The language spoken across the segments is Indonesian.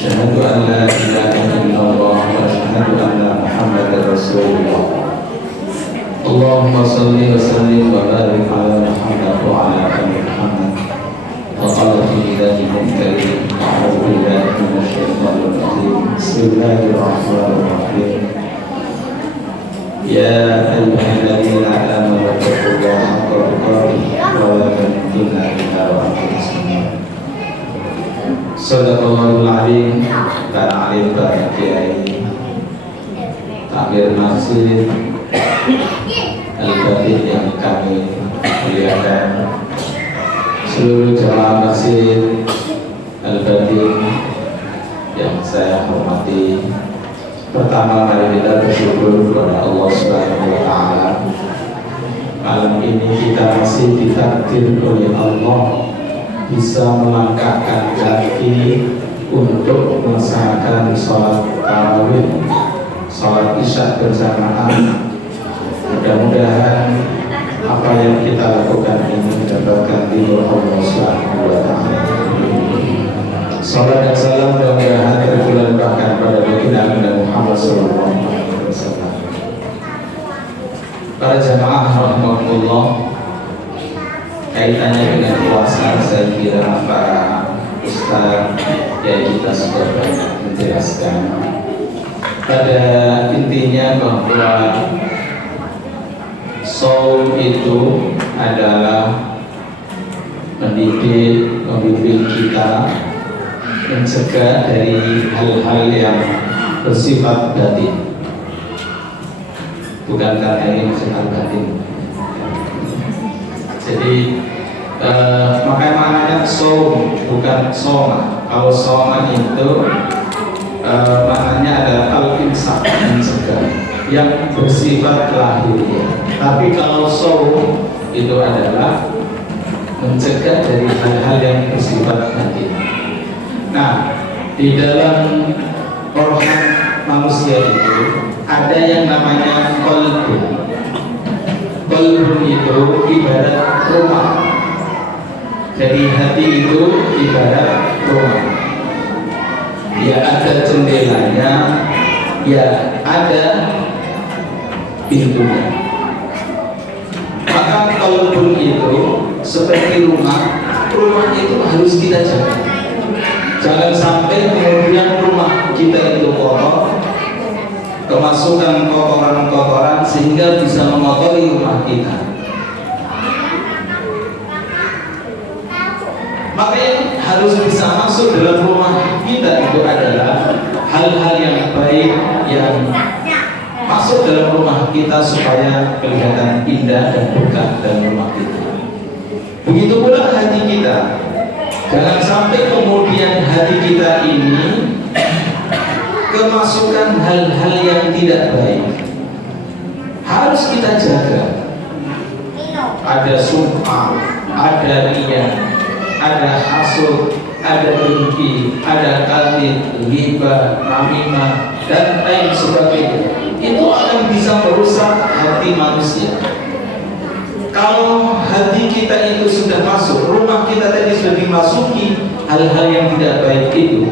أشهد أن لا إله إلا الله وأشهد أن محمدا رسول الله. اللهم صل وسلم وبارك على محمد وعلى آل محمد. وقال في كتابه الكريم: أعوذ بالله من الشيطان الرجيم. بسم الله الرحمن الرحيم. يا أيها الذين آمنوا اتقوا الله حق تقاته ولا تموتن إلا وأنتم مسلمون. Sadaqallahul Azim. Pak Alim, Pak Kiai Takmir Masjid Al-Fatih yang kami muliakan, seluruh jamaah Masjid Al-Fatih yang saya hormati. Pertama, mari kita bersyukur kepada Allah Subhanahu wa Ta'ala. Malam ini kita masih ditakdir oleh Allah bisa melangkahkan kaki untuk melaksanakan sholat tarawih, sholat isya berjamaah. Mudah-mudahan apa yang kita lakukan ini mendapatkan ridho Allah Subhanahu wa Ta'ala. Salam dan salam mudah-mudahan tercurah bahkan pada baginda Muhammad sallallahu alaihi wasallam. Para jamaah rahmatullah, kaitannya dengan puasa saya kira para ustaz ya kita sudah banyak menjelaskan. Pada intinya bahwa shaum itu adalah mendidik, membimbing kita mencegah dari hal-hal yang bersifat batin, bukan karena ini bersifat batin. Jadi makanya maknanya shaum bukan soma. Kalau soma itu maknanya adalah al-imsak, mencegah yang bersifat lahiriah. Tapi kalau shaum itu adalah mencegah dari hal-hal yang bersifat batin. Nah, di dalam organ manusia itu ada yang namanya qalbun. Qalbun itu ibarat rumah. Jadi hati itu ibarat rumah. Ya ada jendelanya, ya ada pintunya. Maka qalbun itu seperti rumah. Rumah itu harus kita jaga. Jangan sampai kemudian rumah kita itu kotor, kemasukan kotoran-kotoran sehingga bisa mengotori rumah kita. Maka yang harus bisa masuk dalam rumah kita itu adalah hal-hal yang baik yang masuk dalam rumah kita supaya kelihatan indah dan berkah dalam rumah kita. Begitu pula hati kita. Jangan sampai kemudian hati kita ini kemasukan hal-hal yang tidak baik. Harus kita jaga. Ada sumpah, ada riya, ada hasud, ada dengki, ada kadhib, ghibah, namimah, dan lain sebagainya. Itu akan bisa merusak hati manusia. Kalau hati kita itu sudah masuk, rumah kita tadi sudah dimasuki hal-hal yang tidak baik itu,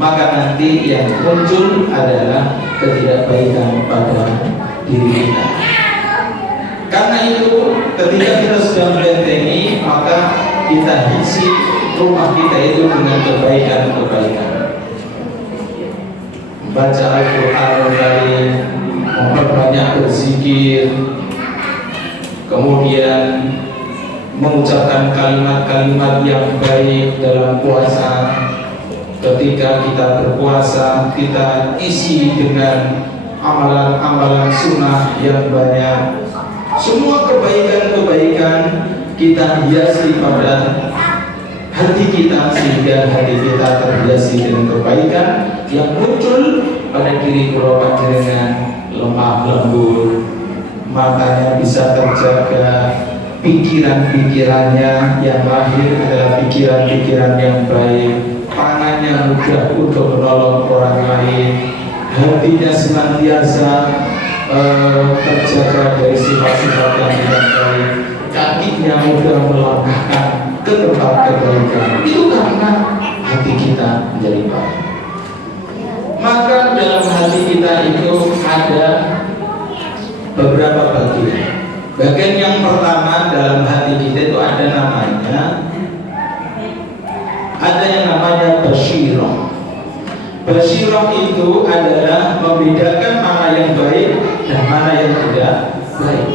maka nanti yang muncul adalah ketidakbaikan pada diri kita. Karena itu ketika kita sudah membentengi, maka kita isi rumah kita itu dengan kebaikan-kebaikan. Baca Al-Quran, memperbanyak berzikir, kemudian mengucapkan kalimat-kalimat yang baik dalam puasa. Ketika kita berpuasa, kita isi dengan amalan-amalan sunnah yang banyak. Semua kebaikan-kebaikan kita hiasi pada hati kita sehingga hati kita terhiasi dengan kebaikan yang muncul pada diri berobat dengan lemah lembut, matanya bisa terjaga, pikiran-pikirannya yang lahir adalah pikiran-pikiran yang baik, tangannya mudah untuk menolong orang lain, hatinya senantiasa terjaga dari sifat-sifat yang tidak baik, kakinya mudah melangkahkan ke tempat kebaikan. Itu karena hati kita menjadi baik. Maka dalam hati kita itu ada beberapa bagian. Bagian yang pertama dalam hati kita itu ada yang namanya basyirah. Basyirah itu adalah membedakan mana yang baik dan mana yang tidak baik.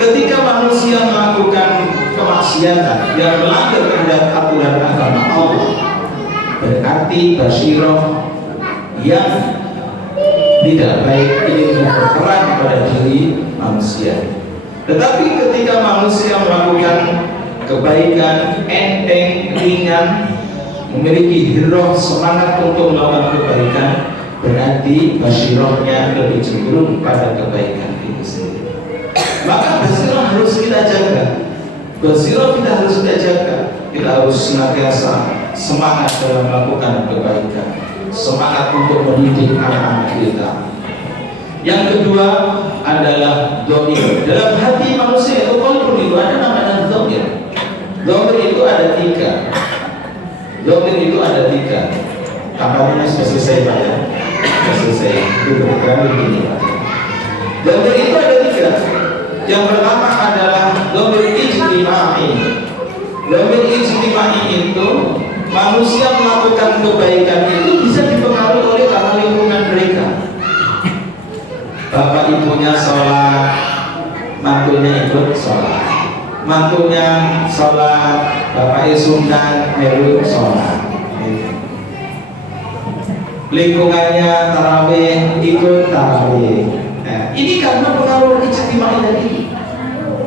Ketika manusia melakukan kemaksiatan yang melanggar terhadap aturan agama Allah, berarti basyirah yang tidak baik ini berperan pada diri manusia. Tetapi ketika manusia melakukan kebaikan enteng, ringan, memiliki hiroh semangat untuk melakukan kebaikan, berarti basyirahnya lebih cenderung pada kebaikan itu sendiri. Maka basyirah harus kita jaga. Basyirah kita harus kita jaga. Kita harus senantiasa semangat dalam melakukan kebaikan, semangat untuk mendidik anak-anak kita. Yang kedua adalah dhamir. Dalam hati manusia itu qalbun itu ada namanya dhamir. Dhamir itu ada tiga. Dhamir itu ada tiga. Kabarnya sudah selesai Pak ya? Sudah selesai. Itu berkali ini Pak. Dhamir itu ada tiga. Yang pertama adalah dhamir ijtimai. Dhamir ijtimai itu manusia melakukan kebaikan itu bisa dipengaruhi oleh karena lingkungan mereka. Bapak ibunya sholat, mantunya ikut sholat. Mantunya sholat, bapak sungkan melu sholat. Lingkungannya tarawih, ikut tarawih. Nah, ini karena pengaruh ijtimai tadi.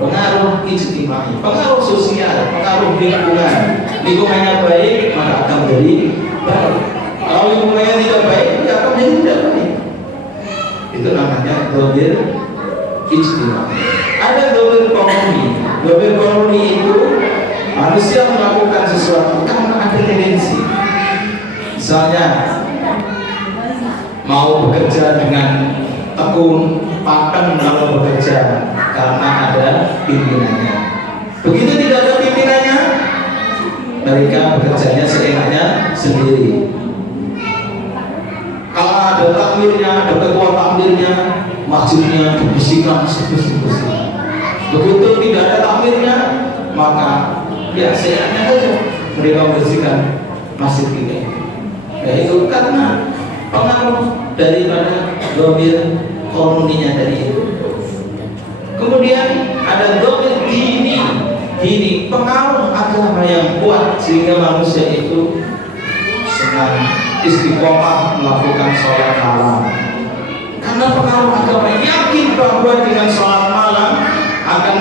Pengaruh ijtimai, pengaruh sosial, pengaruh lingkungan. Lingkungannya baik, maka akan menjadi baik. Kalau lingkungannya tidak baik, dia akan menjadi tidak baik. Itu namanya dhamir ijtimai. Ada dhamir qaumi. Dhamir qaumi itu manusia melakukan sesuatu karena ada tendensi. Misalnya mau bekerja dengan tekun, paten kalau bekerja karena ada pimpinannya. Begitu tidak ada pimpinannya, mereka bekerjanya seenaknya sendiri. Kalau ada takmirnya, ada ketua takmirnya, masjidnya dibersihkan sebersih-bersih. Begitu tidak ada takmirnya, maka ya seenaknya saja mereka bersihkan masjid ini. Ya itu karena pengaruh daripada dhamir qauninya tadi itu. Kemudian ada dhamir dini, pengaruh agama yang kuat sehingga manusia itu senang istiqomah melakukan sholat malam. Karena pengaruh agama, yakin bahwa dengan sholat malam akan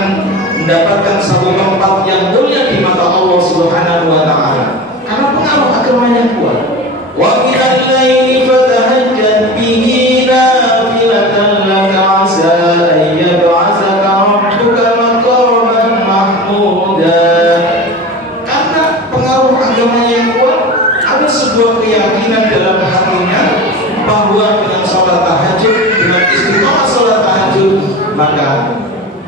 mendapatkan satu tempat yang mulia di mata Allah Subhanahu wa Ta'ala. Karena pengaruh agama yang kuat. Wa minal laili fatahajjad bihi nafilatan laka 'asa an yab'atsaka rabbuka maqaman mahmuda. Karena pengaruh agama yang kuat, ada sebuah keyakinan dalam hatinya bahwa dengan sholat tahajud, dengan istiqomah sholat tahajud, maka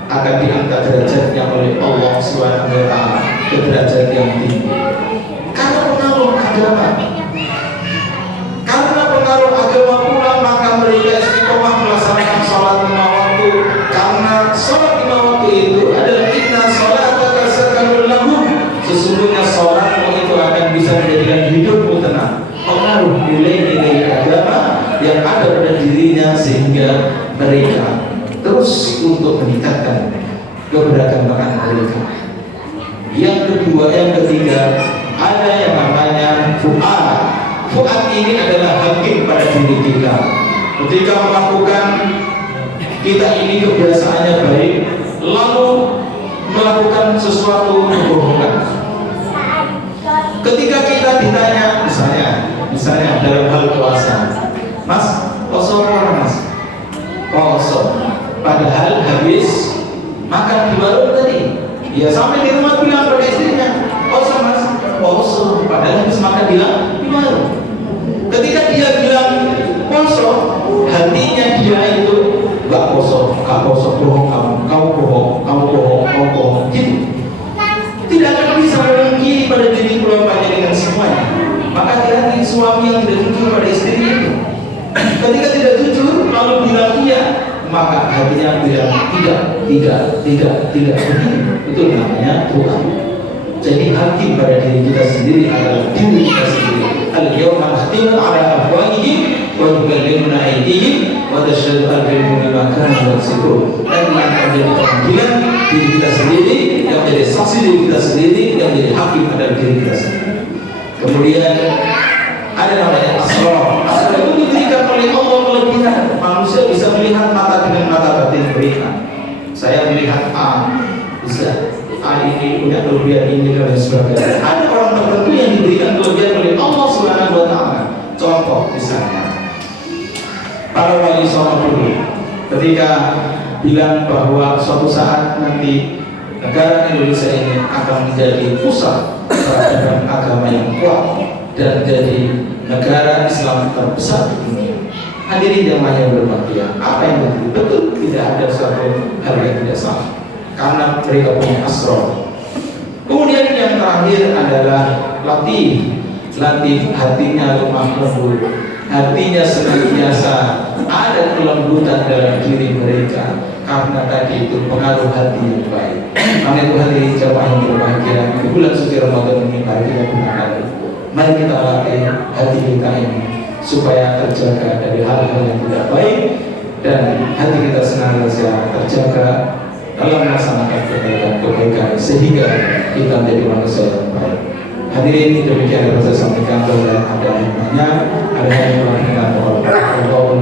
akan diangkat derajatnya oleh Allah Subhanahu wa Ta'ala ke derajat yang tinggi. Karena pengaruh agama. Karena pengaruh agama pula, maka mereka istiqomah melaksanakan sholat lima waktu. Karena sholat lima waktu itu adalah inna sholataka sakanun lahum. Sesungguhnya sholatmu itu akan bisa menjadikan hidupmu tenang. Pengaruh nilai-nilai agama yang ada pada dirinya sehingga mereka terus untuk meningkatkan keberagamaan mereka. Yang kedua, yang ketiga, ada yang namanya fu'ad. Fu'ad ini adalah hakim pada diri kita. Ketika melakukan, kita ini kebiasaannya baik, lalu melakukan sesuatu kebohongan. Ketika kita ditanya, misalnya dalam hal puasa, Mas, poso apa Mas? Poso. Padahal habis makan di warung tadi, ya sampai di rumah bilang pada istrinya, poso Mas, poso. Padahal habis makan di warung. Ketika dia bilang poso, hatinya dia itu gak poso, bohong kamu bohong, gitu. Tidak akan bisa memungkiri pada diri keluarganya dengan semuanya. Maka hati suami yang tidak jujur pada istrinya Ketika tidak jujur lalu bilang iya, maka hatinya bilang tidak begini. Itu namanya Tuhan. Jadi hakim pada diri kita sendiri adalah diri kita sendiri. Al-yawma nakhtimu ala afwahihim wa nukallimuna aydihim wa tashhadu arjuluhum bima kanu yaksibun. Dan yang menjadi panggilan diri kita sendiri, yang menjadi saksi diri kita sendiri, yang menjadi hakim adalah diri kita sendiri. Kemudian ada namanya asrar. Asrar itu diberikan oleh Allah kelebihan. Manusia bisa melihat mata dengan mata batin berikan. Saya melihat A, bisa A ini punya kelebihan ini dan sebagainya. Ada orang tertentu yang diberikan kelebihan oleh Allah Subhanahu wa taala. Contoh misalnya para wali songo dulu ketika bilang bahwa suatu saat nanti negara Indonesia ini akan menjadi pusat peradaban agama yang kuat dan jadi negara Islam terbesar di dunia. Hadirin jamaah yang berbahagia, apa yang betul tidak ada suatu hal yang tidak salah karena mereka punya asrar. Kemudian yang terakhir adalah latif hatinya lemah lembut, hatinya senantiasa ada kelembutan dalam diri mereka karena tadi itu pengaruh hati yang baik. Karena itu hadirin jamaah yang berbahagia, di bulan suci Ramadan ini mari kita gunakan, mari kita latih hati kita ini supaya terjaga dari hal-hal yang tidak baik dan hati kita senantiasa terjaga dalam melaksanakan kebaikan sehingga kita menjadi manusia yang baik. Hadirin, demikian yang saya sampaikan. Ada hikmahnya, ada yang melakukan Allah